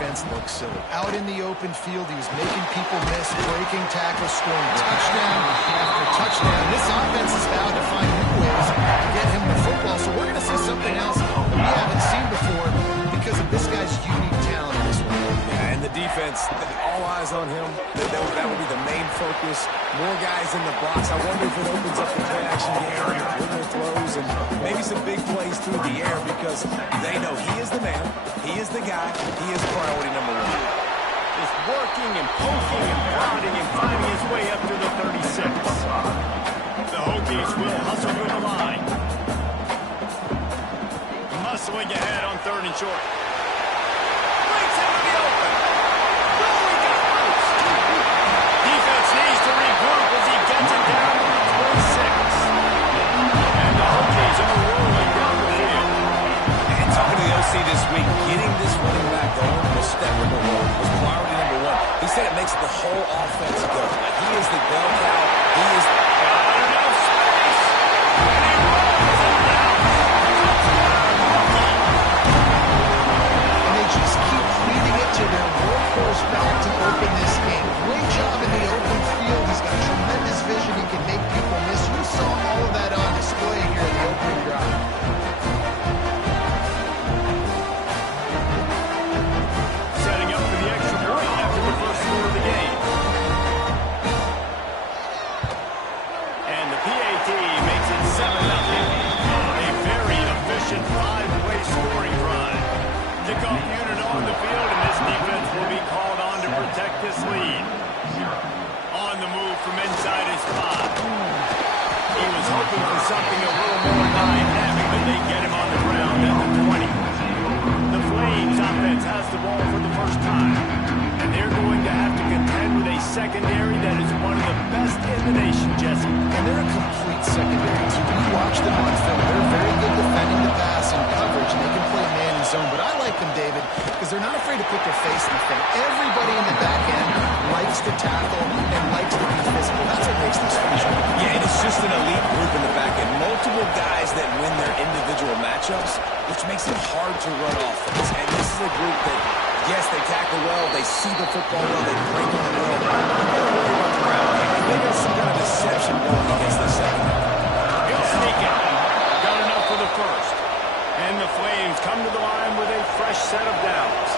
defense look silly. Out in the open field, he was making people miss, breaking tackles, scoring touchdown after touchdown. This offense is vowed to find new ways to get him the football. So we're going to see something else that we haven't seen before because of this guy's unique talent in this one. Yeah, and the defense, all eyes on him. That would be the main focus. More guys in the box. I wonder if it opens up the play-action game with their throws and maybe some big plays through the air because they know he is the man, he is the guy, he is priority number one. Just working and poking and prodding and finding his way up to the 36. The Hokies will hustle through the line. Muscling ahead on 3rd and short. Breaks into the open. Oh, he got loose. Defense needs to regroup as he gets it down to the 26. And the Hokies are rolling down the field. And talking to the OC this week, getting this running back going was step number one, was priority number one. He said it makes the whole offense go. Like he is the bell cow. He is enough space. And he rolls it down. And they just keep feeding it to their workhorse back to open this game. Great job in the open field. He's got tremendous vision. He can make people miss. You saw all of that on display here in the opening drive. Setting up for the extra point after the first score of the game. And the PAT makes it 7-0. A very efficient 5-way scoring drive. Kickoff unit on the field, and this defense will be called on to protect this lead. On the move from inside his 5. He was hoping for something a little more dynamic, but they get him on the ground at the 20. The Flames offense has the ball for the first time, and they're going to have to contend with a secondary that is one of the best in the nation, Jesse. And they're a complete secondary team. When you watch them on film, they're very good defending the pass and coverage, and they can play man and zone. But I like them, David, because they're not afraid to put their face in the thing. Everybody in the back end likes to tackle and likes to be physical. That's what makes them special. Yeah, and it's just an elite group in the back end. Multiple guys that win their individual matchups, which makes it hard to run offense. And this is a group that, yes, they tackle well, they see the football well, they break on it well. They're worried about the ground game. And they got some kind of deception going against the secondary. He'll sneak it. Got enough for the first. And the Flames come to the line with a fresh set of downs.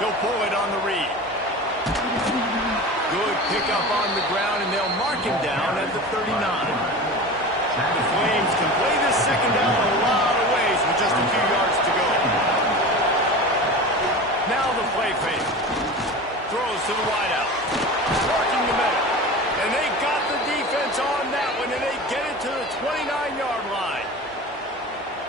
He'll pull it on the read. Good pickup on the ground, and they'll mark him down at the 39. The Flames can play this second down a lot of ways with just a few yards to go. Now the play fake. Throws to the wideout. Working the middle. And they got the defense on that one, and they get it to the 29-yard line.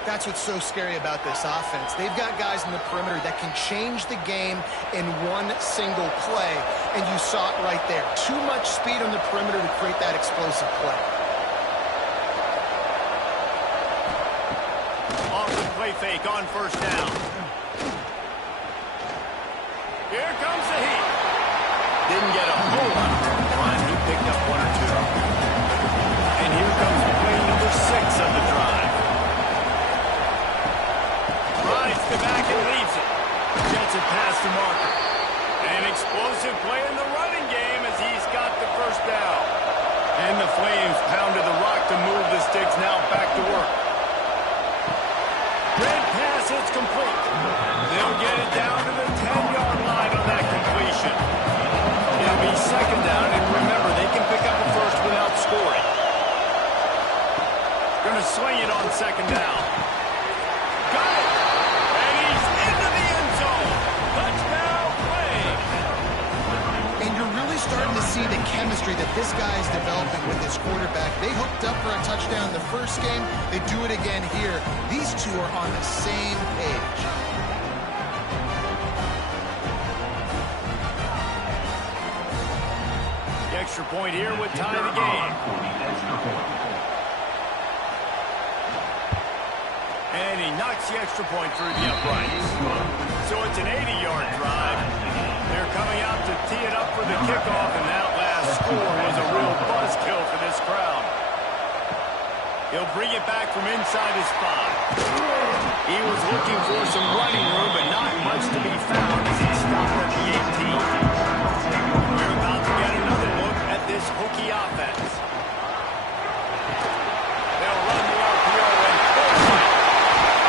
That's what's so scary about this offense. They've got guys in the perimeter that can change the game in one single play, and you saw it right there. Too much speed on the perimeter to create that explosive play. Off the play fake on first down. Here comes the heat. Didn't get a whole lot from the line. He picked up 1 or 2. And here comes play number 6 of the drive. Rides the back and leaves it. Jets it past the marker. An explosive play in the running game as he's got the first down. And the Flames pounded the rock to move the sticks now back to work. Red pass, it's complete. They'll get it down to the 10-yard line on that completion. It'll be second down, and remember, they can pick up a first without scoring. Going to swing it on second down. Got it! And he's into the end zone. Touchdown, Flames! And you're really starting to see the chemistry that this guy is developing with his quarterback. They hooked up for a touchdown in the first game. They do it again here. These two are on the same page. The extra point here would tie the game. And he knocks the extra point through the uprights. So it's an 80-yard drive. They're coming out to tee it up for the kickoff, and that last score was a real buzzkill for this crowd. He'll bring it back from inside his 5. He was looking for some running room, but not much to be found as he stopped at the 18. We're about to get another look at this Hokie offense. They'll run the RPO and push it.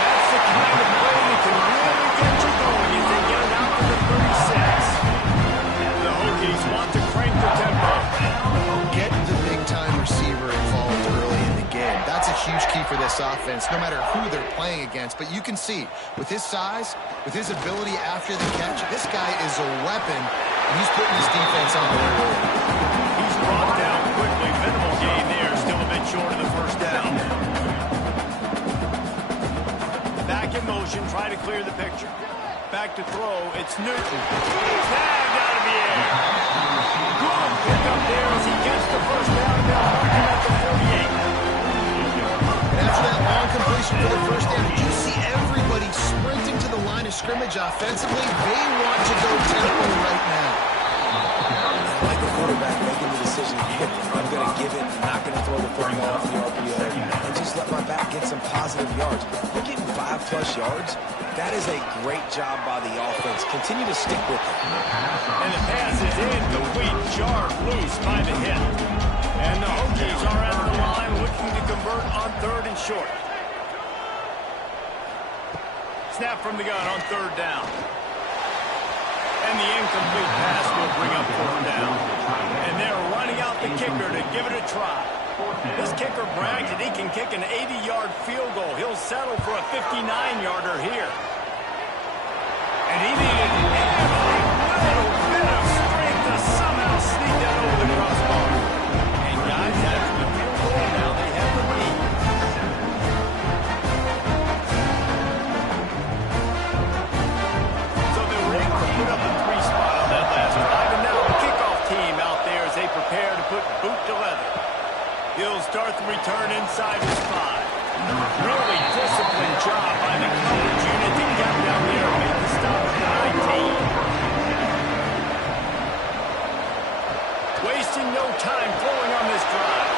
That's the kind of play that can really get you going as they get it out to the 36. The Hokies want to crank the tempo. Get the big-time receiver involved early in the game. That's a huge key for this offense, no matter who they're playing against. But you can see, with his size, with his ability after the catch, this guy is a weapon, and he's putting his defense on the road. He's brought down quickly. Minimal gain there, still a bit short of the first down. Back in motion, try to clear the picture. Back to throw, it's Newton. Snagged out of the air. Good pick up there as he gets the first down. They'll mark him at the 48. And after that long completion for the first down, did you see everybody sprinting to the line of scrimmage offensively? They want to go tempo right now. Like the quarterback making the decision, I'm going to give it, not going to throw the football off the RPO, and just let my back get some positive yards. We're getting 5+ yards. That is a great job by the offense. Continue to stick with it. And the pass is incomplete, jarred loose by the hit. And the Hokies are out of the line looking to convert on 3rd and short. Snap from the gun on 3rd down. And the incomplete pass will bring up 4th down. And they're running out the kicker to give it a try. This kicker brags that he can kick an 80-yard field goal. He'll settle for a 59-yarder here. And he needed every little bit of strength to somehow sneak that over the crossbar. And guys, after the field goal, now they have the lead. So they were able to put up a 3 spot on that last drive. And now the kickoff team out there as they prepare to put boot to leather. He'll start the return inside his 5. Really disciplined job by the coverage unit to get down there and make the stop at the 19. Wasting no time throwing on this drive.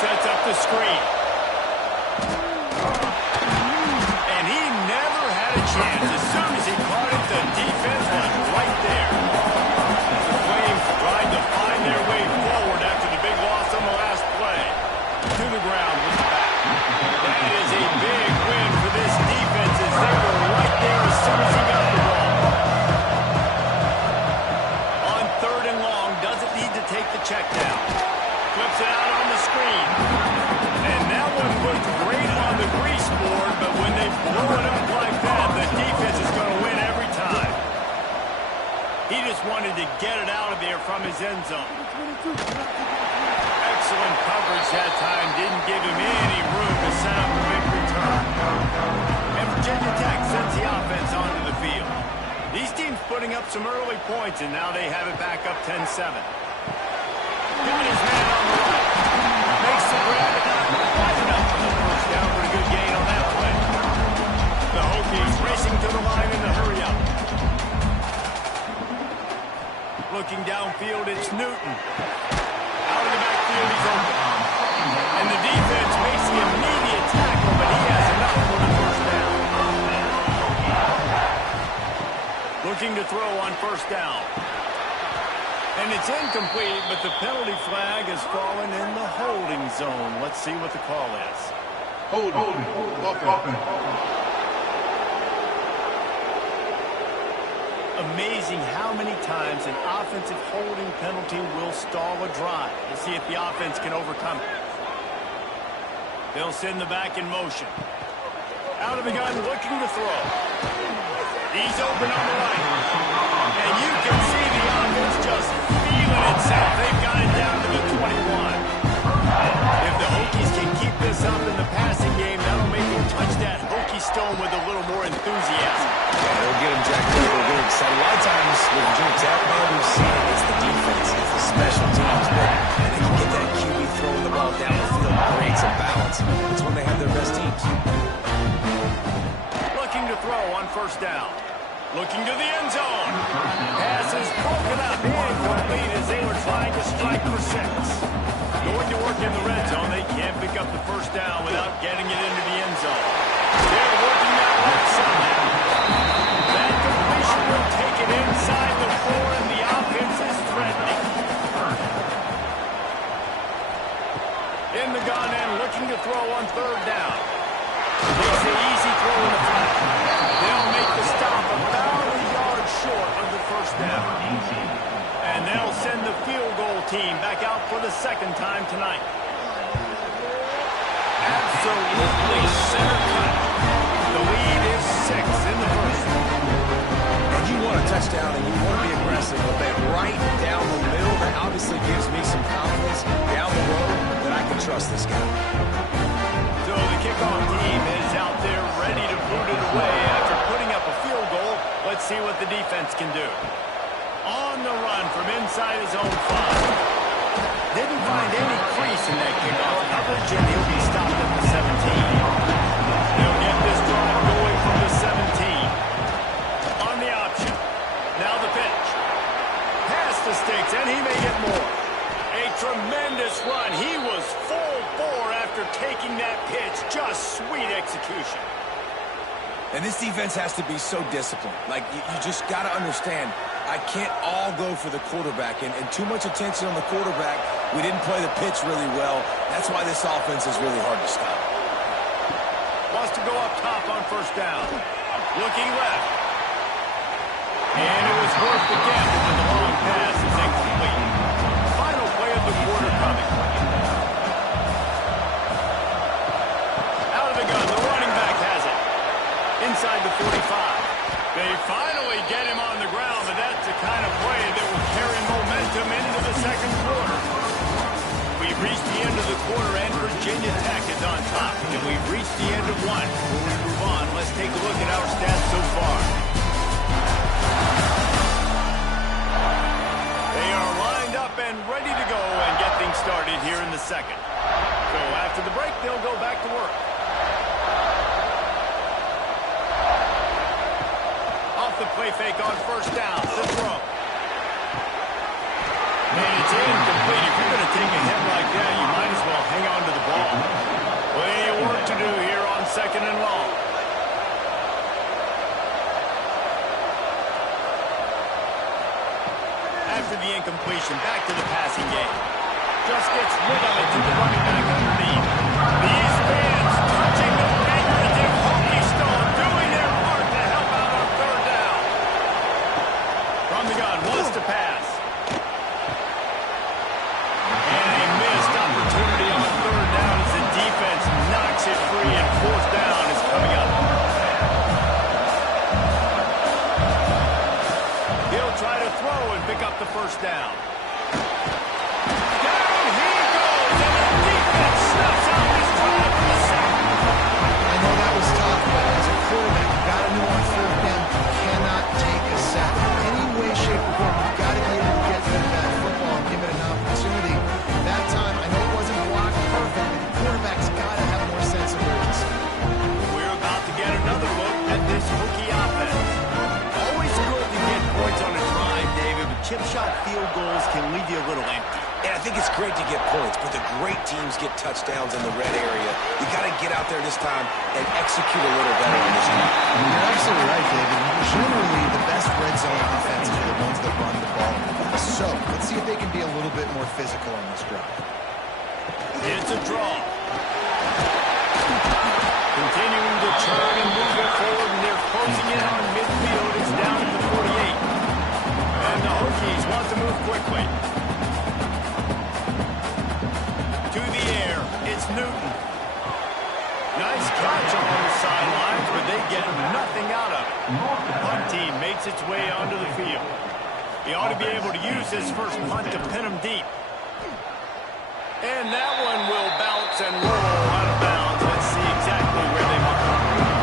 Sets up the screen. And he never had a chance. As soon as he caught it, the defense was right there. The Flames tried to find their way forward after the big loss on the last play. To the ground with the back. That is a big win for this defense as they were right there as soon as he got the ball. On 3rd and long, doesn't need to take the check down. Flips it out on the screen. And that one looked great on the grease board, but when they blow it up like that, the defense is going to win every time. He just wanted to get it out of there from his end zone. Excellent coverage that time. Didn't give him any room to set up a big return. And Virginia Tech sends the offense onto the field. These teams putting up some early points, and now they have it back up 10-7. Giving his man on the right. Makes the grab, but not quite enough for the first down. Pretty good gain on that play. The Hokies racing to the line in the hurry-up. Looking downfield, it's Newton. Out of the backfield, he's open. And the defense makes the immediate tackle, but he has enough for the first down. Looking to throw on 1st down. And it's incomplete, but the penalty flag has fallen in the holding zone. Let's see what the call is. Holding. Amazing how many times an offensive holding penalty will stall a drive. We'll see if the offense can overcome it. They'll send the back in motion. Out of the gun, looking to throw. He's open on the right. And you can see the offense just feeling itself. They've got it down to the 21. If the Hokies can keep this up in the passing game, that'll make them touch that Hokie stone with a little more enthusiasm. Yeah, it'll get them jacked up. It'll get them excited. A lot of times with Virginia Tech, man, we've seen it. It's the defense. It's the special teams. But they can get that QB throwing the ball down the field, create some balance. It's when they have their best teams. Looking to throw on 1st down. Looking to the end zone. Pass is broken up. Incomplete as they were trying to strike for 6. Going to work in the red zone. They can't pick up the first down without getting it into the end zone. They're working that right team back out for the second time tonight. Absolutely center cut. The lead is 6 in the first. And you want a touchdown and you want to be aggressive, but that right down the middle, that obviously gives me some confidence down the road that I can trust this guy. So the kickoff team is out there ready to boot it away after putting up a field goal. Let's see what the defense can do. On the run from inside his own 5. Didn't find any crease in that kickoff coverage, and he'll be stopped at the 17. They'll get this drive going from the 17. On the option. Now the pitch. Pass the sticks, and he may get more. A tremendous run. He was full bore after taking that pitch. Just sweet execution. And this defense has to be so disciplined. Like, you just got to understand, I can't all go for the quarterback. And too much attention on the quarterback. We didn't play the pitch really well. That's why this offense is really hard to stop. Wants to go up top on first down. Looking left. And it was worth the gamble when the long pass is incomplete. Final play of the quarter coming. Out of the gun, the running back has it. Inside the 45. They finally get him on the ground, but that's the kind of play that will carry momentum into the second quarter. We've reached the end of the quarter, and Virginia Tech is on top. And we've reached the end of one. Before we move on, let's take a look at our stats so far. They are lined up and ready to go and get things started here in the second. So after the break, they'll go back to work. Off the play fake on first down. The throw. And it's incomplete. If you're going to take a hit like that, you might as well hang on to the ball. Plenty of work to do here on second and long. After the incompletion, back to the passing game. Just gets rid of it to the running back underneath. These fans touching the figurative Hokie Stone, doing their part to help out on third down. From the gun, wants to pass. Opportunity on third down as the defense knocks it free, and fourth down is coming up. He'll try to throw and pick up the first down. Down he goes, and the defense snuffs out this drive for the sack. I know that was tough, but as a quarterback, you got to know on fourth down, you cannot take a sack. Any way, shape, or form, you've got to be able to get rid of that football and give it an opportunity. That time, I know it wasn't blocked perfect, but the quarterback's got to have more sense of urgency. We're about to get another look at this Hokie offense. Always good to get points on a drive, David, but chip shot field goals can leave you a little empty. And I think it's great to get points, but the great teams get touchdowns in the red area. You got to get out there this time and execute a little better on this drive. You're absolutely right, David. Generally, the best red zone offenses are the ones that run the ball. So, let's see if they can be a little bit more physical on this drive. It's a draw. Continuing to turn and move it forward, and they're closing in on midfield. It's down at the 48. And the Hokies want to move quickly. To the air, it's Newton. Nice catch along the sidelines, but they get nothing out of it. The punt team makes its way onto the field. He ought to be able to use his first punt to pin him deep. And that one will bounce and roll out of bounds. Let's see exactly where they mark.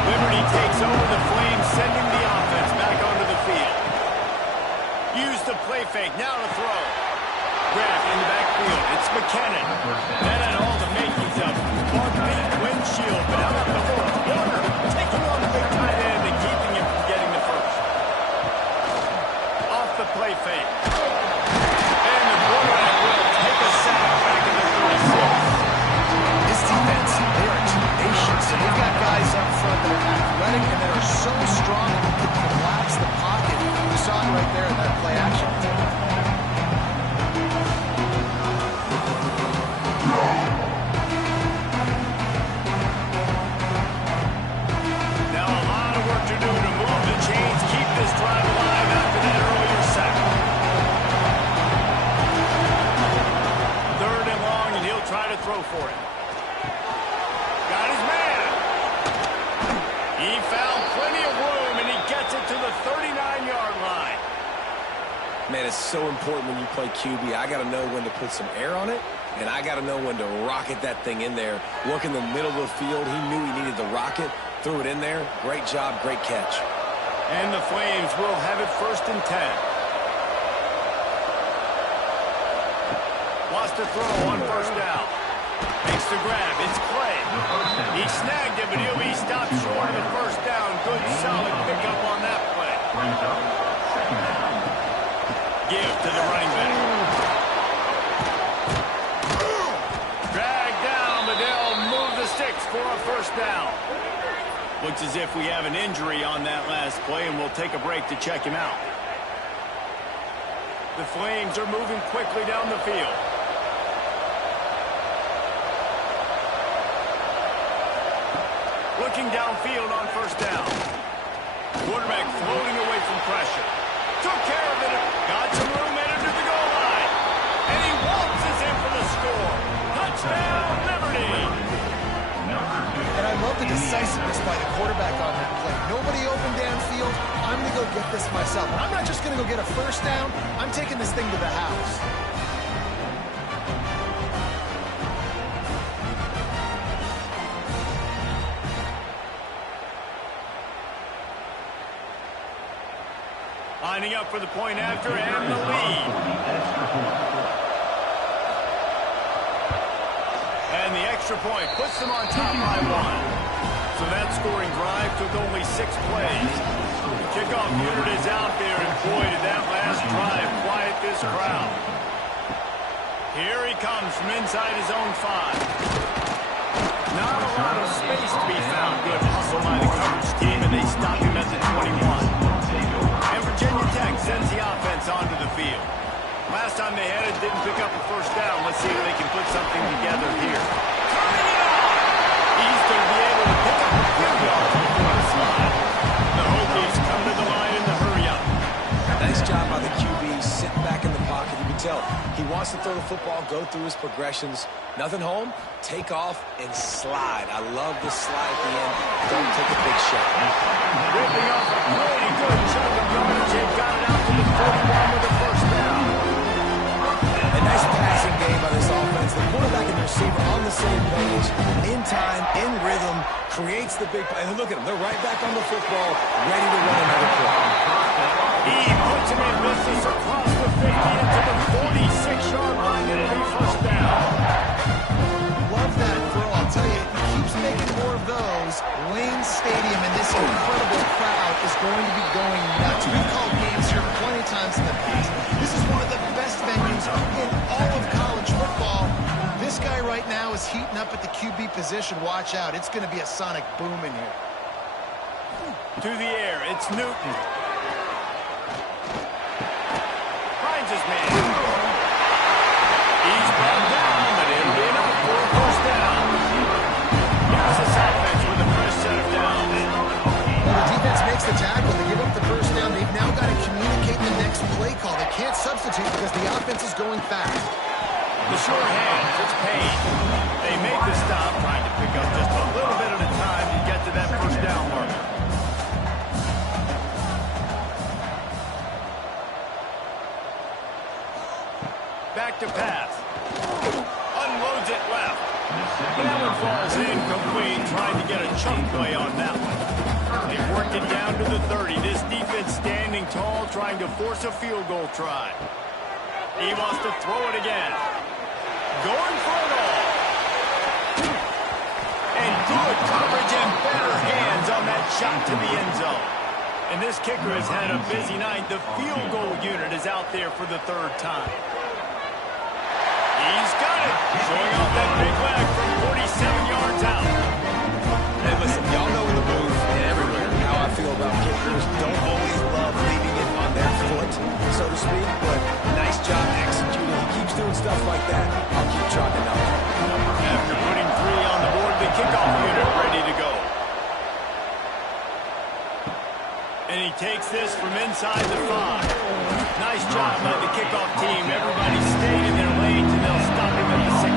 Liberty takes over the Flames, sending the offense back onto the field. Use the play fake, now to throw. Grab in the backfield, it's McKinnon. That had all the makings of bug beat windshield, but how about the fourth corner? Taking on the big tight end and keeping him from getting the first. Off the play fake. And the quarterback will take a sack back in the 36. This defense, they are tenacious. And they've got guys up front that are athletic and that are so strong that they can collapse the pocket. You saw it right there in that play action. Now a lot of work to do to move the chains, keep this drive alive after that earlier sack. 39-yard line. Man, it's so important when you play QB. I got to know when to put some air on it, and I got to know when to rocket that thing in there. Look in the middle of the field. He knew he needed the rocket, threw it in there. Great job, great catch. And the Flames will have it 1st and 10. Wants to throw on 1st down. Makes the grab. It's Clay. He snagged it, but he'll be stopped short of the 1st down. Good, solid pickup on that play. Give to the running back. Drag down, but they'll move the sticks for a 1st down. Looks as if we have an injury on that last play, and we'll take a break to check him out. The Flames are moving quickly down the field. Looking downfield on 1st down. Quarterback floating away from pressure. Took care of it. Got some room, headed to the goal line. And he waltzes in for the score. Touchdown, Liberty. And I love the decisiveness by the quarterback on that play. Nobody open downfield. I'm going to go get this myself. I'm not just going to go get a 1st down. I'm taking this thing to the house. Lining up for the point after and the lead. And the extra point puts them on top by 1. So that scoring drive took only 6 plays. The kickoff unit is out there, and boy, did that last drive quiet this crowd. Here he comes from inside his own 5. Not a lot of space to be found. Good hustle by the coverage team, and they stop him at the 21. And Virginia Tech sends the offense onto the field. Last time they had it, didn't pick up a 1st down. Let's see if they can put something together here. Turning it on! He's going to be able to pick up a few yards before the slide. The Hokies come to the line in the hurry up. Nice job by the QB, sitting back in the pocket. You can tell he wants to throw the football, go through his progressions. Nothing home, take off, and slide. I love the slide at the end. Don't take a big shot. Ripping off a pretty good chunk of yardage. They got it out to the 41 with a 1st down. A nice passing game by this offense. The quarterback and the receiver on the same page, in time, in rhythm, creates the big play. And look at them. They're right back on the football, ready to run another play. He puts him in business across the 50 into the 46-yard line. It'll be 1st down. Love that throw. I'll tell you, he keeps making more of those. Lane Stadium and this incredible crowd is going to be going nuts. We've called games here plenty of times in the past. This is one of the best venues in all of college football. This guy right now is heating up at the QB position. Watch out. It's going to be a sonic boom in here. To the air, it's Newton. Finds his man. He's brought down, but it'll be enough for a 1st down. Here's this offense with a fresh set of downs. Well, the defense makes the tackle. They give up the 1st down. They've now got to communicate the next play call. They can't substitute because the offense is going fast. The short hands, it's Payne. They make the stop, trying to pick up just a little bit at a time to get to that 1st down marker. Back to pass. Unloads it left. That one falls incomplete, trying to get a chunk play on that one. They worked it down to the 30. This defense standing tall, trying to force a field goal try. He wants to throw it again. Going for it all. And good coverage and better hands on that shot to the end zone. And this kicker has had a busy night. The field goal unit is out there for the 3rd time. He's got it. Showing off that big leg from 47 yards out. Hey, listen, y'all know in the booth and everywhere how I feel about kickers. Don't always love leaving it on their foot, so to speak, but nice job executing. He keeps doing stuff like that. I'll keep chalking up. After putting 3 on the board, the kickoff unit ready to go. And he takes this from inside the 5. Nice job by the kickoff team. Everybody stayed in their lanes, and they'll stop him at the 16.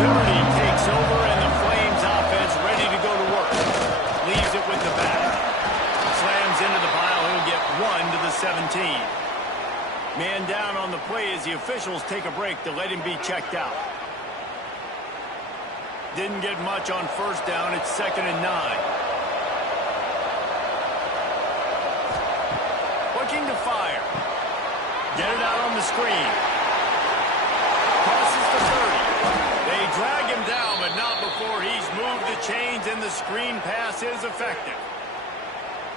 Liberty takes over, and the Flames offense ready to go to work. Leaves it with the back. Slams into the Man down on the play as the officials take a break to let him be checked out. Didn't get much on first down. It's 2nd and 9. Looking to fire. Get it out on the screen. Crosses the 30. They drag him down, but not before he's moved the chains, and the screen pass is effective.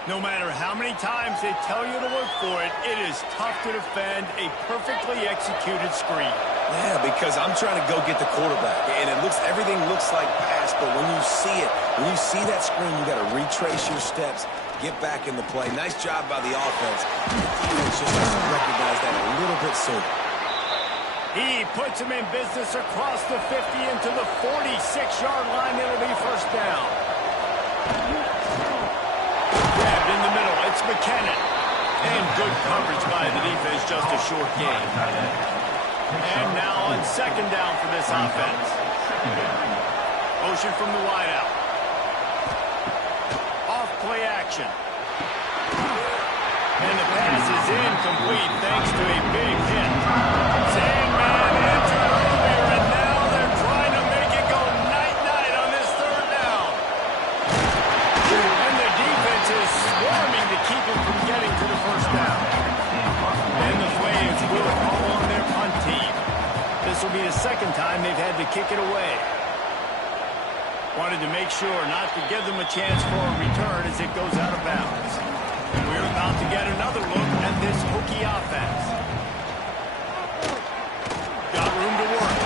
No matter how many times they tell you to look for it, it is tough to defend a perfectly executed screen. Yeah, because I'm trying to go get the quarterback, and everything looks like pass, but when you see it, when you see that screen, you got to retrace your steps, get back in the play. Nice job by the offense. The defense just has to recognize that a little bit sooner. He puts him in business across the 50 into the 46-yard line. It'll be first down. Grabbed in the middle. It's McKinnon. And good coverage by the defense. Just a short gain. And now on 2nd down for this offense. Motion from the wideout. Off play action. And the pass is incomplete thanks to a big hit. Sandman entered earlier, and now they're trying to make it go night-night on this 3rd down. And the defense is swarming to keep him from getting to the first down. And the Flames will call on their punt team. This will be the 2nd time they've had to kick it away. Wanted to make sure not to give them a chance for a return as it goes out of bounds. We're about to get another look at this Hokie offense. Got room to work.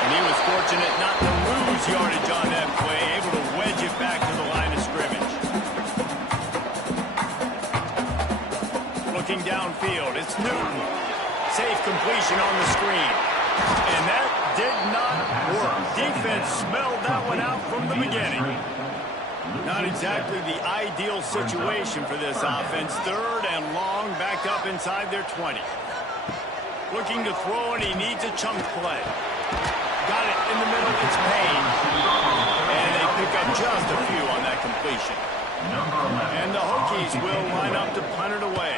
And he was fortunate not to lose yardage on that play, able to wedge it back to the line of scrimmage. Looking downfield, it's Newton. Safe completion on the screen. And that did not work. Defense smelled that one out from the beginning. Not exactly the ideal situation for this offense. 3rd and long, backed up inside their 20. Looking to throw, and he needs a chunk play. Got it in the middle, it's Payne. And they pick up just a few on that completion. And the Hokies will line up to punt it away.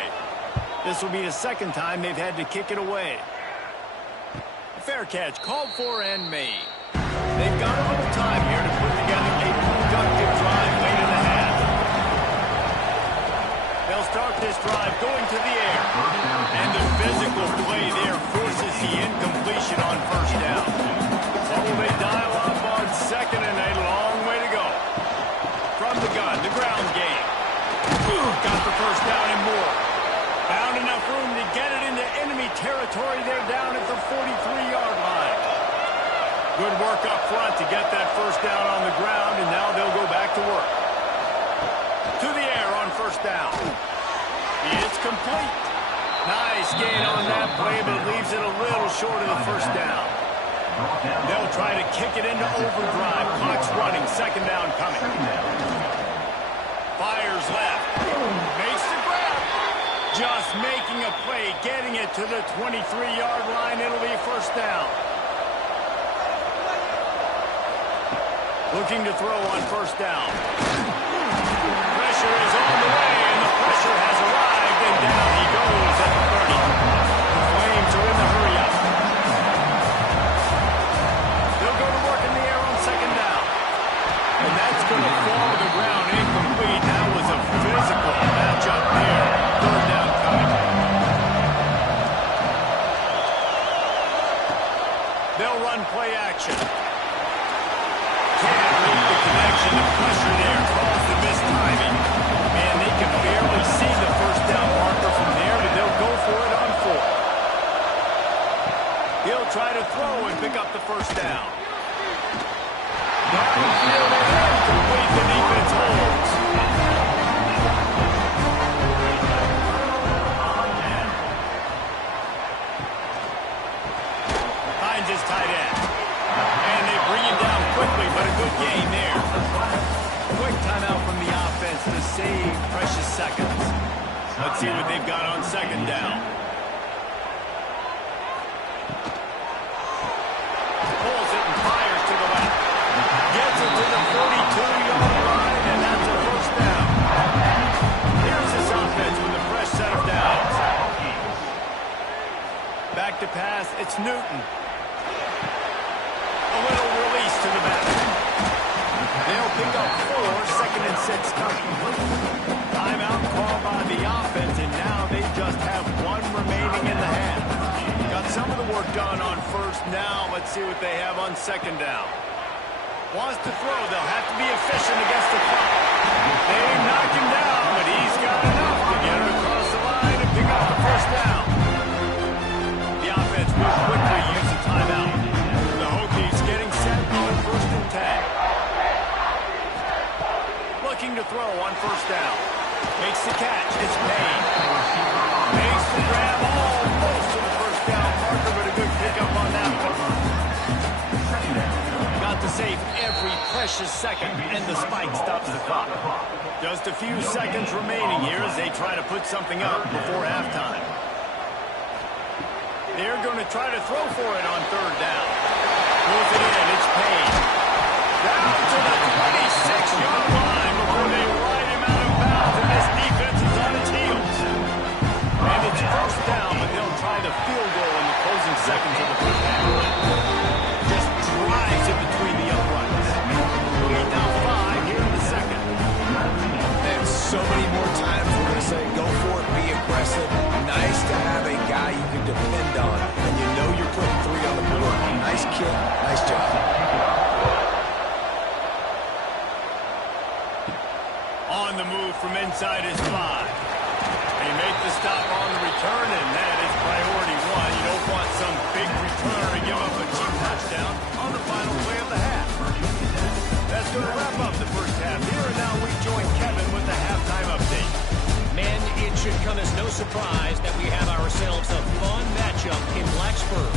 This will be the 2nd time they've had to kick it away. Fair catch called for and made. They've got a little time here to put together a productive drive late in the half. They'll start this drive going to the air. And the physical play there forces the incompletion on first down. So they dial up on 2nd and a long way to go. From the gun, the ground game. Got the first down and more. Found enough room to get it into enemy territory. They're down at the 43-yard line. Good work up front to get that first down on the ground, and now they'll go back to work. To the air on first down. It's complete. Nice gain on that play, but it leaves it a little short of the first down. They'll try to kick it into overdrive. Clock's running. 2nd down coming. Fires left. Makes the grab. Just making a play, getting it to the 23-yard line. It'll be first down. Looking to throw on first down. Pressure is on the way, and the pressure has arrived, and down he goes at the 30. The Flames are in the hurry-up. They'll go to work in the air on 2nd down. And that's going to fall to the ground incomplete. That was a physical matchup there. 3rd down coming. They'll run play action. Can't make the connection. The pressure there caused the missed timing. Man, they can barely see the first down marker from there, but they'll go for it on 4. He'll try to throw and pick up the first down. Downfield and incomplete. The defense holds. Hines is tight end. And they bring him down quickly, but a good gain there. Quick timeout from the offense to save precious seconds. Let's see what they've got on 2nd down. Pulls it and fires to the left. Gets it to the 42-yard line, and that's a first down. Here's this offense with a fresh set of downs. now. Let's see what they have on second down. Wants to throw. They'll have to be efficient against the clock. They knock him down, but he's got enough to get it across the line and pick up the first down. The offense will quickly use a timeout. The Hokies getting set on first and 10. Looking to throw on first down. Makes the catch. It's Payne. Makes the grab almost to the first down marker, but a good pickup on that one. Got to save every precious second, and the spike stops the clock. Just a few seconds remaining here as they try to put something up before halftime. They're going to try to throw for it on third down. Pulls it in. It's Payne. Down to the 26-yard line before they ride him out of bounds, and this defense is on its heels. And it's first down, but they'll try the field goal in the closing seconds of the first half. Just drives it between the uprights. Lead now 5 here in the second. And so many more times we're going to say, go for it, be aggressive. Nice to have a guy you can depend on, and you know you're putting 3 on the board. Nice kick, nice job. On the move from inside his 5. They make the stop on the return, and that is priority 1. You don't want some big return to give up a cheap touchdown on the final play of the half. That's going to wrap up the first half here, and now we join Kevin with the halftime update. Men, it should come as no surprise that we have ourselves a fun matchup in Blacksburg.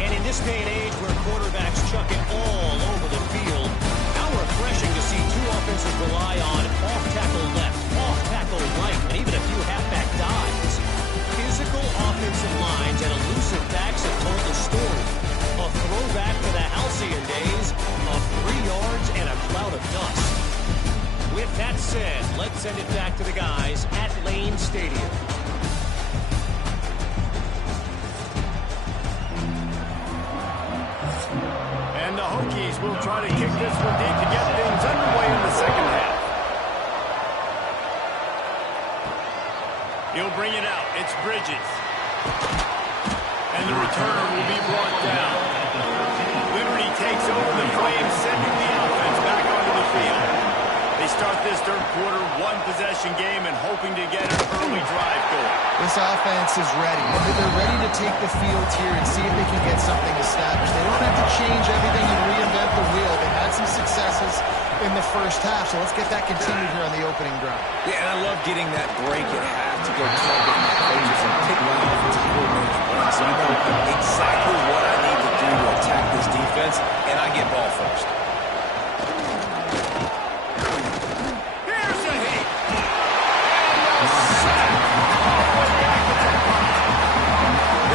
And in this day and age where quarterbacks chuck it all over the field, how refreshing to see two offenses rely on off-tackle left, off-tackle right, and even a few halfback dives. Physical offensive lines and elusive backs have told the story. A throwback to the halcyon days of 3 yards and a cloud of dust. With that said, let's send it back to the guys at Lane Stadium. And the Hokies will try to kick this one deep to get things underway in the second half. He'll bring it out. It's Bridges. And the return will be brought down. Liberty takes over the Flames, sending the offense back onto the field. They start this third quarter, 1-possession game, and hoping to get an early drive going. This offense is ready. They're ready to take the field here and see if they can get something established. They don't have to change everything and reinvent the wheel. They've had some successes in the first half, so let's get that continued here on the opening drive. Yeah, and I love getting that break at half to go plug in the coaches and pick my offensive coordinator's brain. So I know exactly what I need to do to attack this defense, and I get ball first. Here's the heat.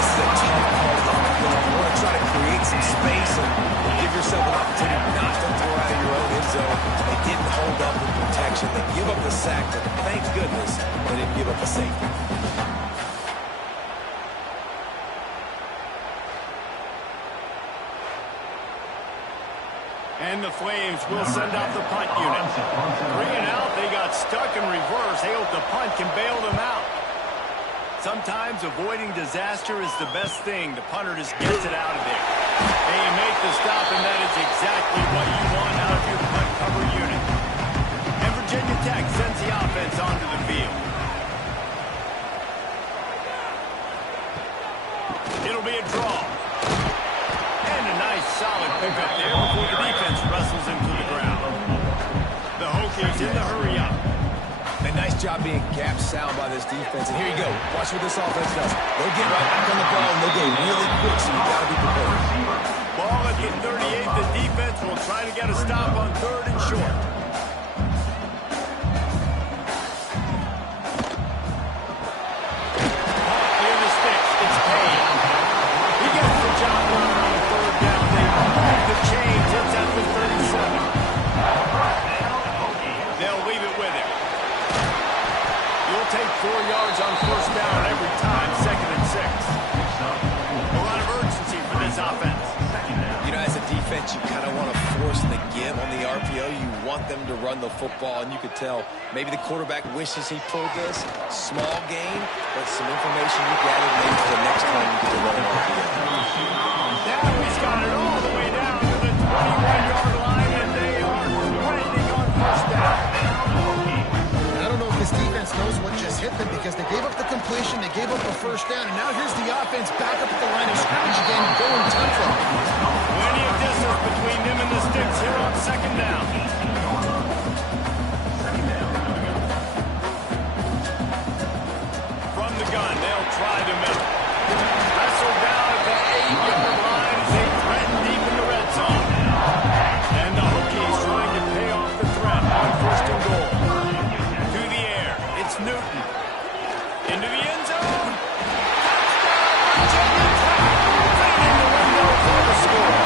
This is a tough call. You want to try to create some space and give yourself an opportunity not to throw out of your own end zone. They didn't hold up with protection. They give up the sack, but thank goodness they didn't give up a safety. And the Flames will send out the punt unit. 3 and out, they got stuck in reverse. They hope the punt can bail them out. Sometimes avoiding disaster is the best thing. The punter just gets it out of there. They make the stop, and that is exactly what you want out of your punt cover unit. And Virginia Tech sends the offense onto the field. It'll be a draw. And a nice solid pickup there before the defense wrestles him to the ground. The Hokies in the hurry up. A nice job being gap sound by this defense. And here you go. Watch what this offense does. They'll get right back on the ball, and they'll go really quick, so you got to be prepared. Ball at the 38. The defense will try to get a stop on third and short. Near the sticks. It's Payne. He gets the job done on third down. They move the chains. It's at the 37. They'll leave it with him. You'll take 4 yards on first down every time, 2nd and 6. A lot of urgency for this offense. You know, as a defense, you kind of want to forcing the give on the RPO. You want them to run the football, and you could tell maybe the quarterback wishes he pulled this. Small gain, but some information you gathered maybe for the next time you get to run an RPO. Now he's got it all the way down to the 21-yard line, and they are threatening on first down. I don't know if this defense knows what just hit them because they gave up the completion, they gave up the first down, and now here's the offense back up at the line of scrimmage again, going tempo. Plenty of distance between them and the sticks here on second down. From the gun, they'll try the middle. Wrestled down at the 8-yard line as they threaten deep in the red zone. And the Hokies trying to pay off the threat on first and goal. To the air, it's Newton. Into the end zone. Touchdown, Virginia Tech. Cleaning the window for the score.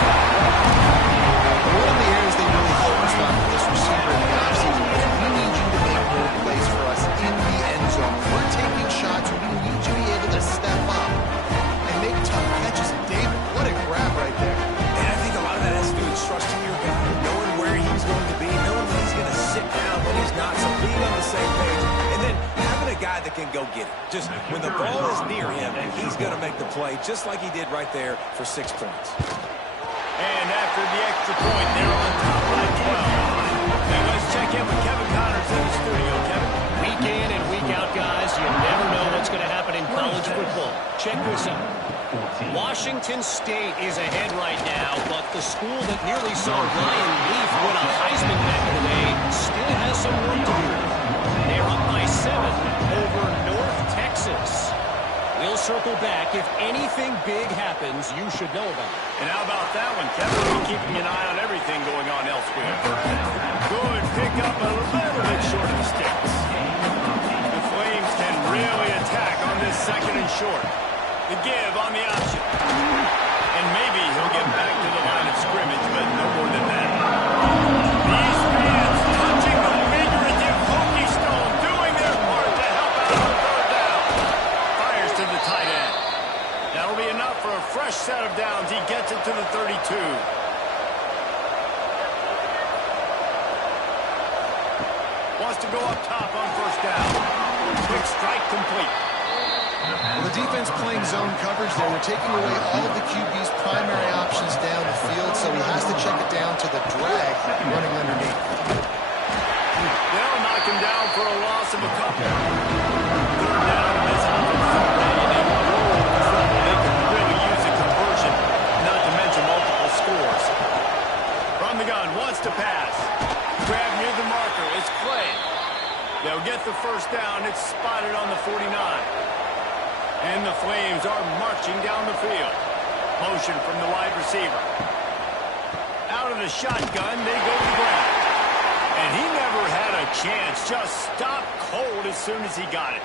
One of the areas they really focused on with this receiver in the offseason was we need you to make more plays for us in the end zone. We're taking shots. We need you to be able to step up and make tough catches. David, what a grab right there. And I think a lot of that has to do with trusting your guy, knowing where he's going to be, knowing when he's going to sit down, when he's not, so being on the same page, and then having a guy that can go get it. Just when the ball is near him, he's going to make the play, just like he did right there for 6 points. And after the extra point, they're on top by 12. And let's check in with Kevin Connors in the studio. Kevin? Week in and week out, guys, you never know what's going to happen in college football. Check this out. Washington State is ahead right now, but the school that nearly saw Ryan Leaf win a Heisman bet today still has some work to do. They're up by 7 over North Texas. We'll circle back. If anything big happens, you should know about it. And how about that one, Kevin? We're keeping an eye on everything going on elsewhere. Good pick up, a little bit short of the sticks. The Flames can really attack on this second and short. The give on the option. And maybe he'll get back to the line of scrimmage, but no more than that. These fans touching the figurative Hokie stone, doing their part to help out on third down. Fires to the tight end. That'll be enough for a fresh set of downs. He gets it to the 32. Wants to go up top on first down. Quick strike complete. Well, the defense playing zone coverage there. They're taking away all of the QB's primary options down the field, so he has to check it down to the drag running underneath. They'll knock him down for a loss of a couple. Third down in this offense. They can really use a conversion, not to mention multiple scores. From the gun, wants to pass. Grab near the marker. It's Clay. They'll get the first down. It's spotted on the 49. And the Flames are marching down the field. Motion from the wide receiver. Out of the shotgun, they go to the ground. And he never had a chance. Just stopped cold as soon as he got it.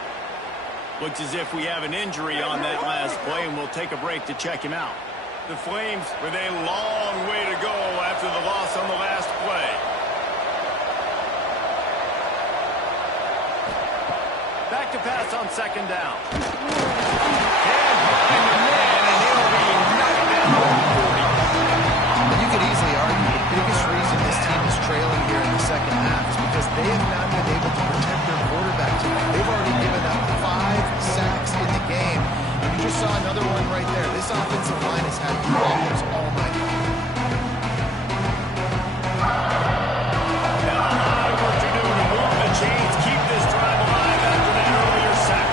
Looks as if we have an injury on that last play, and we'll take a break to check him out. The Flames with a long way to go after the loss on the last play. Back to pass on second down. You could easily argue the biggest reason this team is trailing here in the second half is because they have not been able to protect their quarterback tonight. They've already given up 5 sacks in the game. And you just saw another one right there. This offensive line has had problems all night. Now, a lot of work to do to move the chains, keep this drive alive after that earlier sack.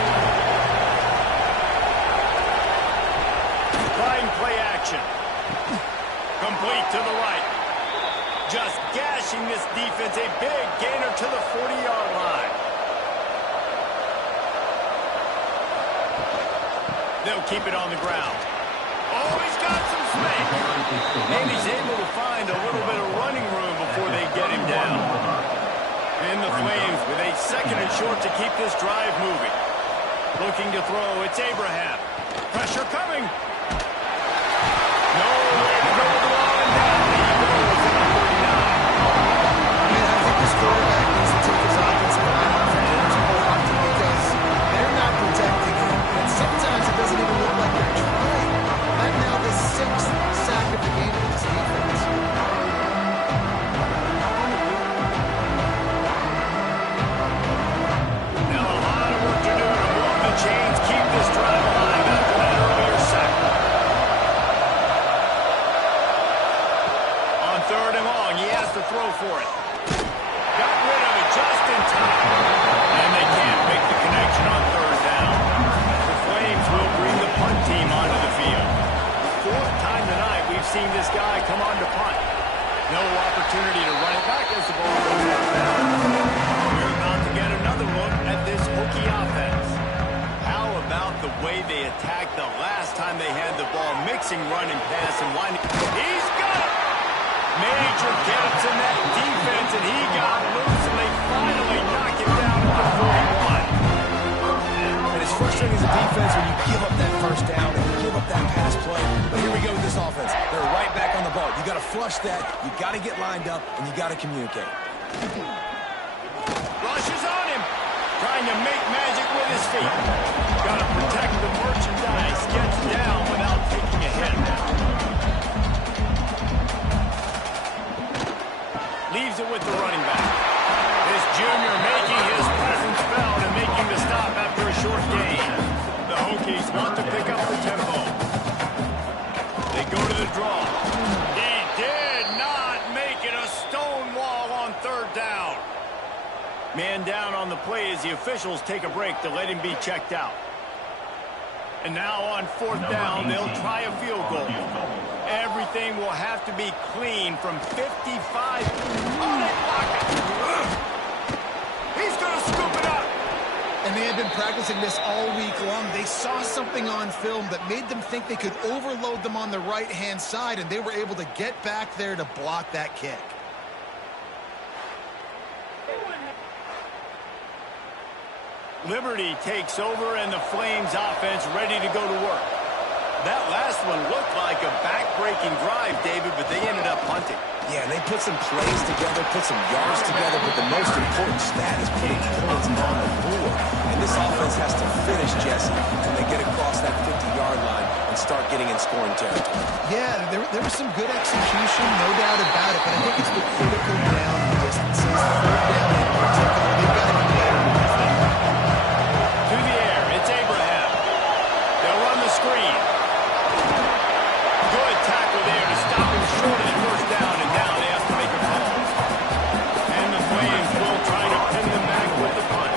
Trying play action. Complete to the right. Just gashing this defense. A big gainer to the 40-yard line. They'll keep it on the ground. Oh, he's got some space. And he's able to find a little bit of running room before they get him down. And the Flames with a second and short to keep this drive moving. Looking to throw. It's Abraham. Pressure coming. Nowhere to go with the ball and down. He goes at the 49. I think this quarterback needs to take his offensive line off of him more often because they're not protecting him. And sometimes it doesn't even look like they're trying. Right now, the 6th sack of the game for this defense. mixing run and pass and winding. He's got it! Major gets in that defense, and he got loose, and they finally knock him down at the 41. And it's frustrating as a defense when you give up that first down and give up that pass play. But here we go with this offense. They're right back on the ball. You got to flush that, you got to get lined up, and you got to communicate. Rushes on him, trying to make magic with his feet. Got to protect the merchandise, gets down without taking a hit. Leaves it with the running back. This junior making his presence felt and making the stop after a short gain. The Hokies want to pick up the tempo. They go to the draw. He did not make it a stone wall on third down. Man down on the play as the officials take a break to let him be checked out. And now on fourth down, they'll try a field goal. Everything will have to be clean from 55. Oh, they block it. He's going to scoop it up. And they had been practicing this all week long. They saw something on film that made them think they could overload them on the right-hand side, and they were able to get back there to block that kick. Liberty takes over, and the Flames offense ready to go to work. That last one looked like a back-breaking drive, David, but they ended up punting. Yeah, and they put some plays together, put some yards together, but the most important stat is putting points on the board. And this offense has to finish, Jesse, when they get across that 50-yard line and start getting in scoring territory. Yeah, there was some good execution, no doubt about it, but I think it's the critical down distances. Third down in particular, they've got to be better with that. To the air, it's Abraham. They'll run the screen. Good tackle there to stop him short of the first down, and now they have to make a call. And the Flames will try to pin them back with the punt.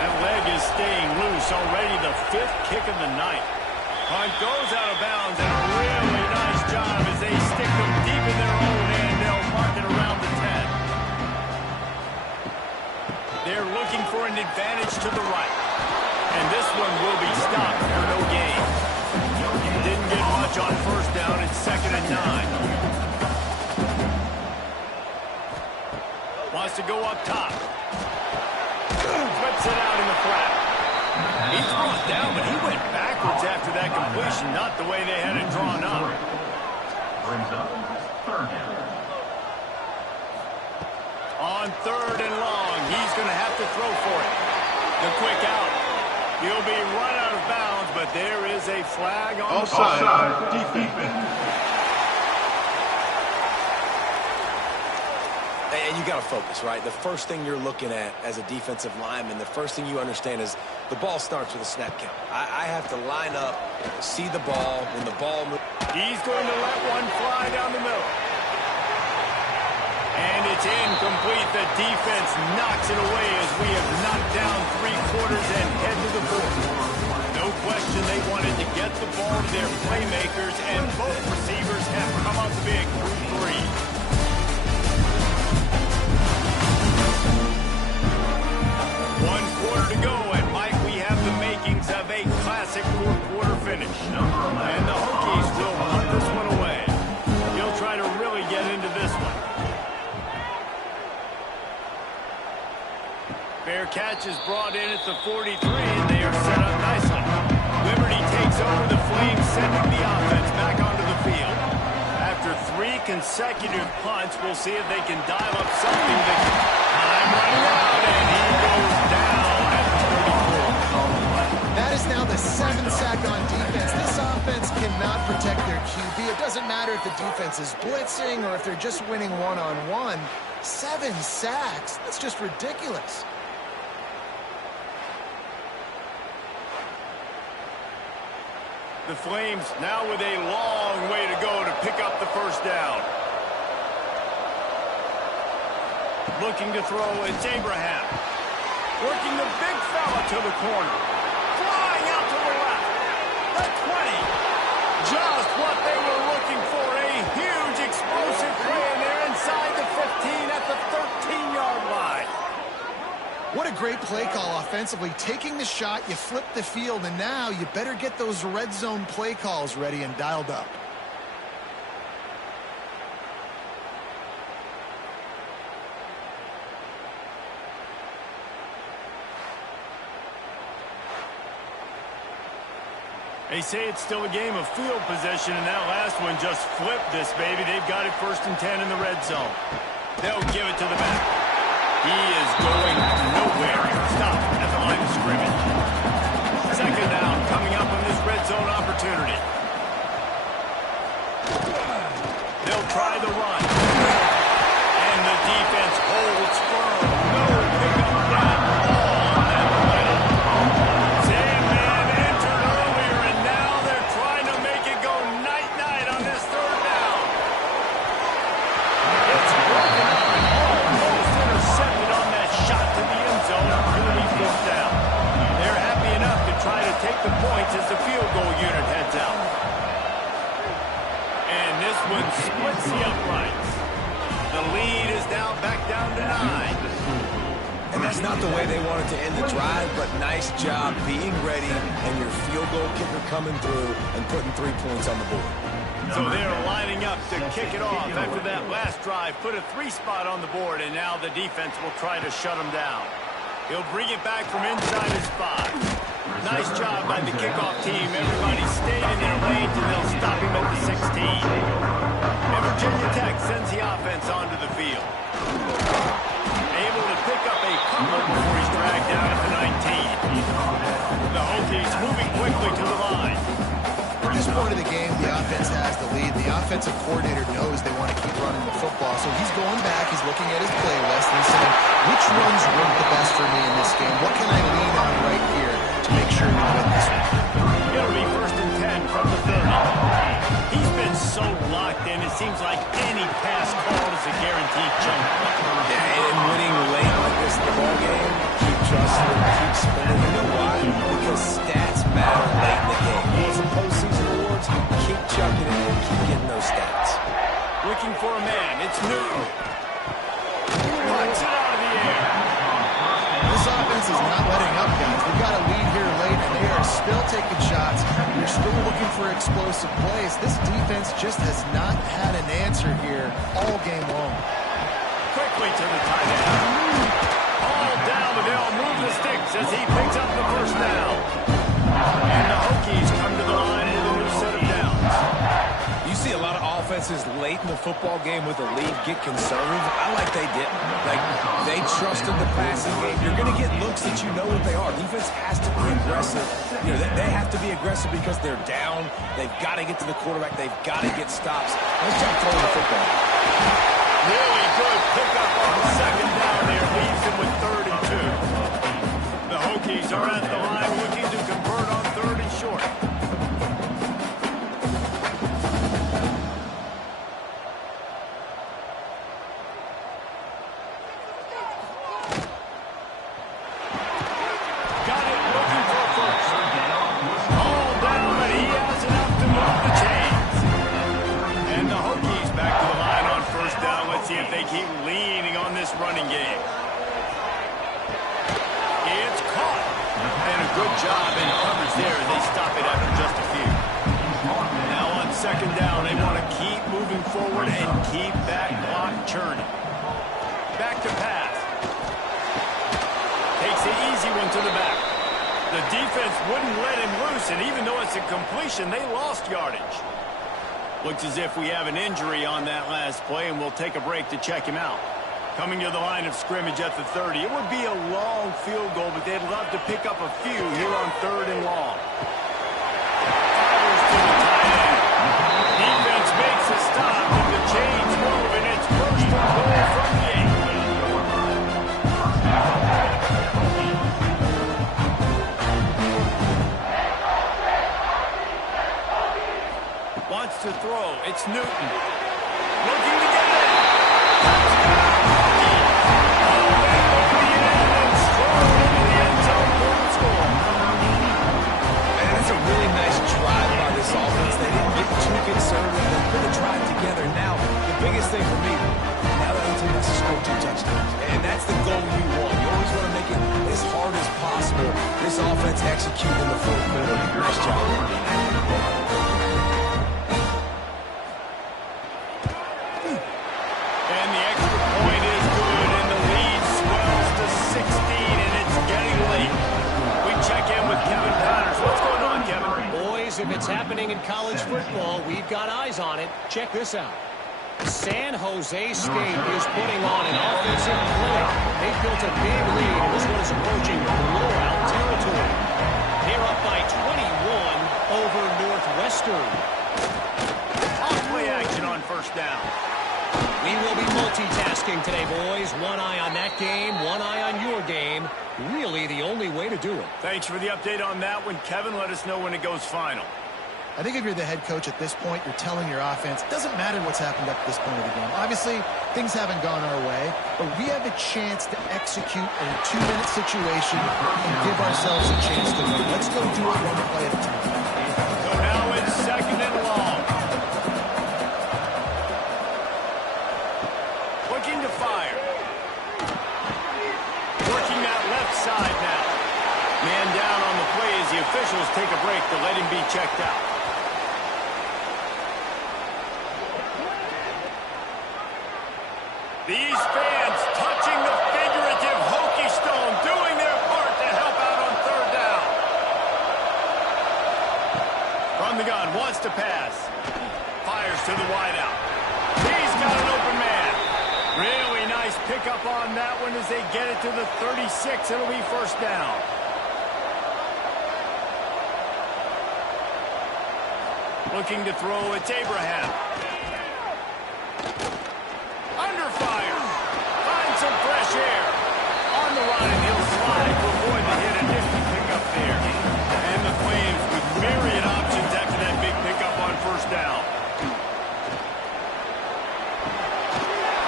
That leg is staying loose, already the fifth kick of the night. Punt goes out of bounds, and a really nice job as they stick them deep in their own end. They'll mark it around the 10. They're looking for an advantage to the right. And this one will be stopped for no gain. Didn't get much on first down. It's 2nd and 9. Wants to go up top. Flips it out in the flat. He's brought down, but he went backwards after that completion, not the way they had it drawn up. Brings up third down. On third and long, he's going to have to throw for it. The quick out. He'll be run out of bounds, but there is a flag on the Offside. defense. And you got to focus, right? The first thing you're looking at as a defensive lineman, the first thing you understand is the ball starts with a snap count. I have to line up, see the ball, when the ball moves. He's going to let one fly down the middle. And it's incomplete. The defense knocks it away as we have knocked down 3/4 and head to the fourth. No question they wanted to get the ball to their playmakers, and both receivers have come up big through 3. One quarter to go, and Mike, we have the makings of a classic fourth-quarter finish. And the Hokies will put this one away. He'll try to really get into this one. Fair catch is brought in at the 43, and they are set up nicely. Liberty takes over the Flames, sending the offense back onto the field. After 3 consecutive punts, we'll see if they can dial up something that time running out, and he goes down at the 34. That is now the 7th sack on defense. This offense cannot protect their QB. It doesn't matter if the defense is blitzing or if they're just winning one-on-one. 7 sacks, that's just ridiculous. The Flames now with a long way to go to pick up the first down. Looking to throw, it's Abraham. Working the big fella to the corner. Flying out to the left. The 20. Just what they were looking for. A huge explosive play, and they're inside the 15 at the 13-yard line. What a great play call offensively. Taking the shot, you flip the field, and now you better get those red zone play calls ready and dialed up. They say it's still a game of field possession, and that last one just flipped this baby. They've got it 1st and 10 in the red zone. They'll give it to the back. He is going nowhere. Stop at the line of scrimmage. 2nd down coming up on this red zone opportunity. They'll try the run. And the defense holds firm. No pickup at all on that play. Sandman entered earlier, and now they're trying to make it go night-night on this 3rd down. It's broken up and almost intercepted on that shot to the end zone until he broke down. They're happy enough to try to take the points as the field goal unit heads out. And this one splits the uprights. The lead is now back down to 9. And that's not the way they wanted to end the drive, but nice job being ready and your field goal kicker coming through and putting 3 points on the board. So they're lining up to kick it off after that last drive. Put a 3 spot on the board, and now the defense will try to shut them down. He'll bring it back from inside his 5. Nice job by the kickoff team. Everybody stayed in their lanes, and they'll stop him at the 16. And Virginia Tech sends the offense onto the field. Able to pick up a couple before he's dragged down at the 19. The Hokies moving quickly to the line. At this point of the game, the offense has the lead. The offensive coordinator knows they want to keep running the football, so he's going back, he's looking at his playlist, and he's saying, which runs work the best for me in this game? What can I lean on right here to make sure we win this one? It'll be 1st and 10 from the 30. He's been so locked in, it seems like any pass called is a guaranteed jump. Yeah, and winning late like this in the ball game, keep trusting him, keep spinning. You know why? Because stats matter late in the game. You want some postseason awards? Keep chucking it and keep getting those stats. Looking for a man. It's Newton. Punts it out of the air. This offense is not letting up, guys. We've got a lead here late, and they are still taking shots. They're still looking for explosive plays. This defense just has not had an answer here all game long. Quickly to the tight end. All down, but they'll move the sticks as he picks up the 1st down. And the Hokies come to the line with a new set of downs. You see a lot of offenses late in the football game with a lead get conservative. I like they didn't. Like, they trusted the passing game. You're going to get looks that you know what they are. Defense has to be aggressive. You know, they have to be aggressive because they're down. They've got to get to the quarterback. They've got to get stops. Nice job throwing the football. Really good pickup on 2nd down there. Leaves them with 3rd and 2. The Hokies are at the line looking to convert on 3rd and short. Got it, looking for 1st. All down, but he has enough to move the chains. And the Hokies back to the line on 1st down. Let's see if they keep leaning on this running game. It's caught. And a good job in coverage there. They stop it after just a few. Now on 2nd down, they want to keep moving forward and keep that clock churning. Back to pass. Takes the easy one to the back. The defense wouldn't let him loose, and even though it's a completion, they lost yardage. Looks as if we have an injury on that last play, and we'll take a break to check him out. Coming to the line of scrimmage at the 30. It would be a long field goal, but they'd love to pick up a few here on 3rd and long. Fires to the tight end. Defense makes a stop, and the chains move, and it's 1st and goal from the 8. Wants to throw. It's Newton. Looking to get it. Touchdown, Hokies. All the way over the end and strong into the end zone for the score. And it's a really nice drive by this offense. They didn't get too conservative. They put the drive together. Now, the biggest thing for me, now that team has to score 2 touchdowns. And that's the goal you want. You always want to make it this offense execute in the fourth quarter? Nice job. And the extra point is good, and the lead swells to 16, and it's getting late. We check in with Kevin Patterson. What's going on, Kevin? Boys, if it's happening in college football, we've got eyes on it. Check this out. San Jose State is putting on an offensive play. They built a big lead, and this one is approaching blowout territory. They're up by 21 over Northwestern. Off-play action on first down. We will be multitasking today, boys. One eye on that game, one eye on your game. Really the only way to do it. Thanks for the update on that one, Kevin. Let us know when it goes final. I think if you're the head coach at this point, you're telling your offense, it doesn't matter what's happened up to this point of the game. Obviously, things haven't gone our way, but we have a chance to execute in a 2-minute situation and give ourselves a chance to win. Let's go do it one play at a time. So now it's second and long. Looking to fire. Working that left side now. Man down on the play as the officials take a break to let him be checked out. These fans touching the figurative hokey stone, doing their part to help out on third down. From the gun, wants to pass. Fires to the wideout. He's got an open man. Really nice pickup on that one as they get it to the 36. It'll be first down. Looking to throw, it's Abraham. Under fire. Finds some fresh air. On the run, and he'll slide to avoid the hit. A nifty pickup there. And the Flames with myriad options after that big pickup on first down.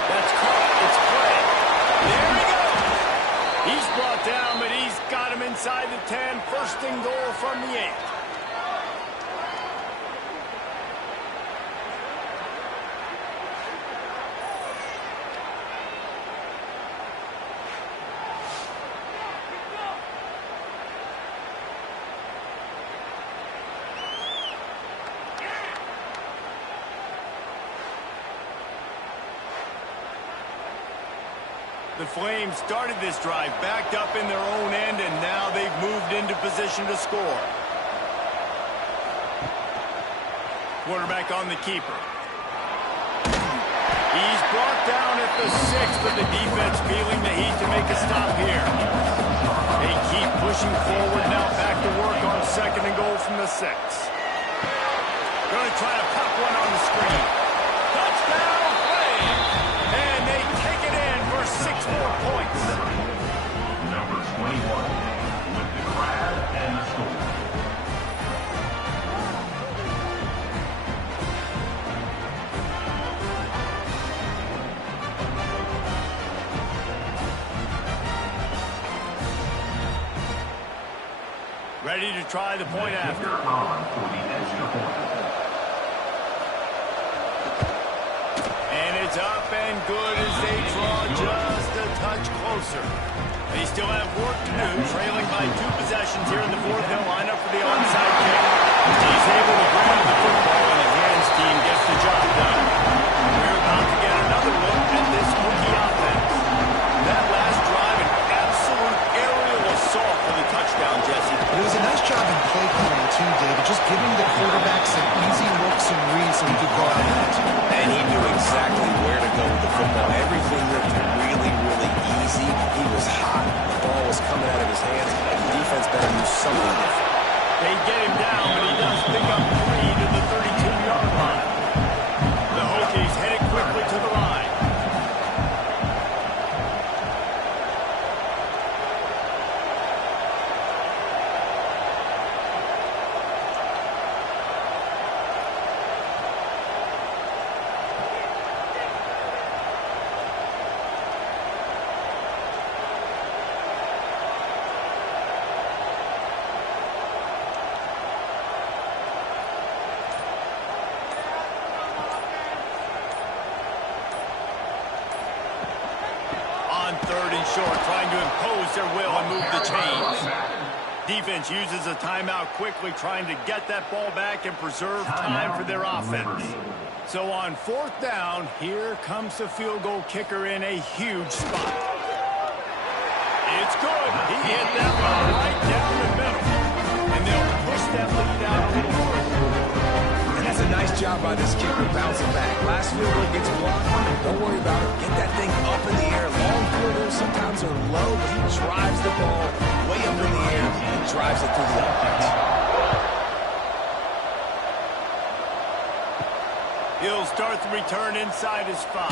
That's caught. It's play. There he goes. He's brought down, but he's got him inside the 10. First and goal from the 8. The Flames started this drive, backed up in their own end, and now they've moved into position to score. Quarterback on the keeper. He's brought down at the 6, but the defense feeling the heat to make a stop here. They keep pushing forward now, back to work on second and goal from the 6. Going to try to pop one on the screen. Touchdown, Flames! And they take it in for 6 more points. Number 21 with the grab and the score. Ready to try the point after. On for the extra point. And it's up and good as they draw just a touch closer. They still have work to do, trailing by 2 possessions here in the fourth. They'll line up for the onside kick. He's able to grab the football, and the hands team gets the job done. We're about to get another look at this rookie offense. That last drive, an absolute aerial assault for the touchdown, Jesse. It was a nice job in play calling too, David, just giving the quarterback some easy looks and reads so he could go out and answer. And he knew exactly where to go with the football. Everything looked really, really easy. He was hot. The ball was coming out of his hands. And the defense better do something different. They get him down, but he does pick up 3 to the 32-yard line. The Hokies headed quickly to the line. Third and short, trying to impose their will and move the chains. defense uses a timeout quickly, trying to get that ball back and preserve time for their offense. So on 4th down, here comes the field goal kicker in a huge spot. It's good. He hit that one right down the middle. And they'll push that lead out a little further. And that's a nice job by this kicker bouncing back. Last field goal gets blocked. Don't worry about it. Get that thing up in the air. Long field goals sometimes are low, but he drives the ball way up in the air and drives it through the offense. He'll start the return inside his 5.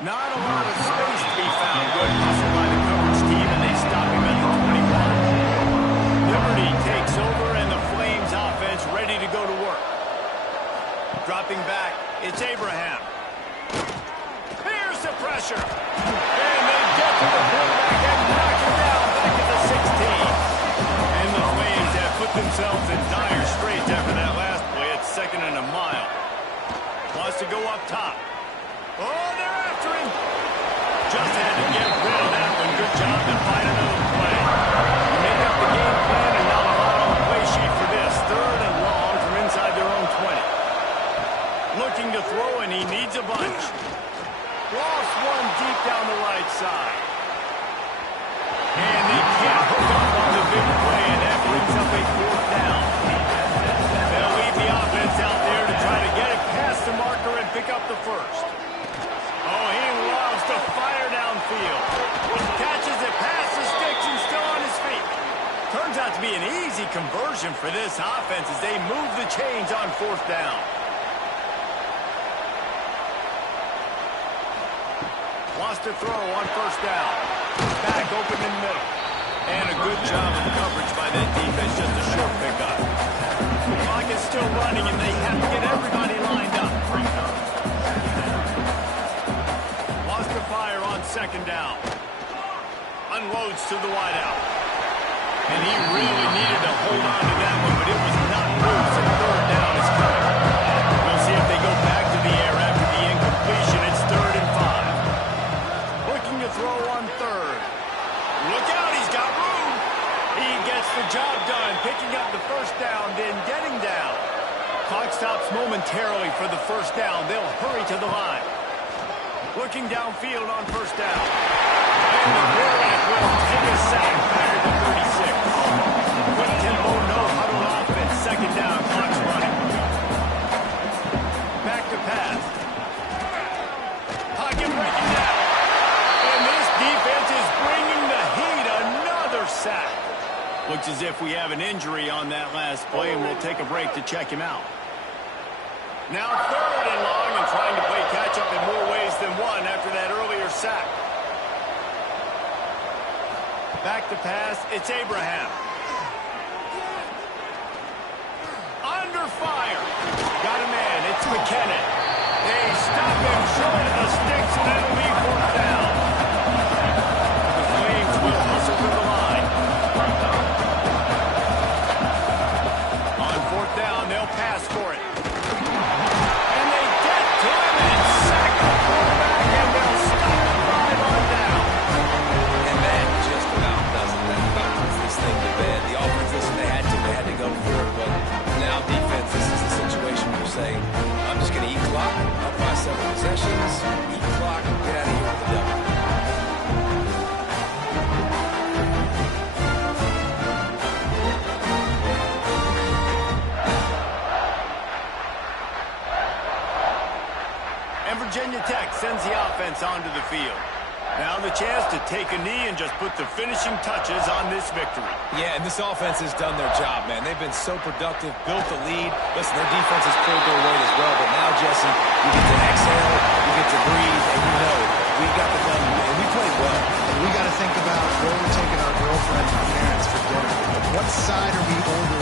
Not a lot of space to be found. Good hustle by the coverage team, and they stop him at the 21. Liberty takes over, and the Flames offense ready to go to work. Dropping back, it's Abraham. Here's the pressure. And they get to the quarterback and knock him down back at the 16. And the Flames have put themselves in dire straits after that last play. It's 2nd and a mile. Wants to go up top. Oh, they're after him. Just had to get rid of that one. Good job to find another play. Make up the game plan and not a lot on the play sheet for this. 3rd and long from inside their own 20. Looking to throw, and he needs a bunch. Lost one deep down the right side. And they can't hook up on the big play, and that brings up a 4th down. They'll leave the offense out there to try to get it past the marker and pick up the first. Oh, he loves to fire downfield. Catches it past the sticks and still on his feet. Turns out to be an easy conversion for this offense as they move the chains on 4th down. Wants to throw on 1st down. Back open in the middle. And a good job of coverage by that defense, just a short pickup. The clock is still running, and they have to get everybody lined up. Wants to fire on 2nd down. Unloads to the wideout. And he really needed to hold on to that one, but it was not loose, and 3rd down is coming. We'll see if they go back to the air after the incompletion. It's 3rd and 5. Looking to throw on 3rd. Look out, he's got room. He gets the job done, picking up the 1st down, then getting down. Clock stops momentarily for the 1st down. They'll hurry to the line. Looking downfield on 1st down. And the quarterback will take a sack back at the 36. Quick tempo, no huddle offense. 2nd down, clock's running. Back to pass. Pocket breaking down. And this defense is bringing the heat. Another sack. Looks as if we have an injury on that last play, and we'll take a break to check him out. Now 3rd and long, and trying to play catch-up in more ways than one after that earlier sack. Back to pass, it's Abraham. Under fire. Got a man, it's McKinnon. They stop him short of the sticks, and it'll be 4th down. The Flames will hustle to the line. On 4th down, they'll pass for it. And they get to him and sack the quarterback, and they'll stop the drive on down. And that just about does it. That about puts this thing to bed. The offense, listen, they had to go for it, but now defense, this is the situation where saying, I'm just going to eat clock, up by 7 possessions, eat clock, get out of here with the double. And Virginia Tech sends the offense onto the field. Now the chance to take a knee and just put the finishing touches on this victory. Yeah, and this offense has done their job, man. They've been so productive, built the lead. Listen, their defense has pulled their weight as well, but now, Jesse, you get to exhale, you get to breathe, and you know we got the done, and we played well. We got to think about where we're taking our girlfriends and parents for dinner. What side are we ordering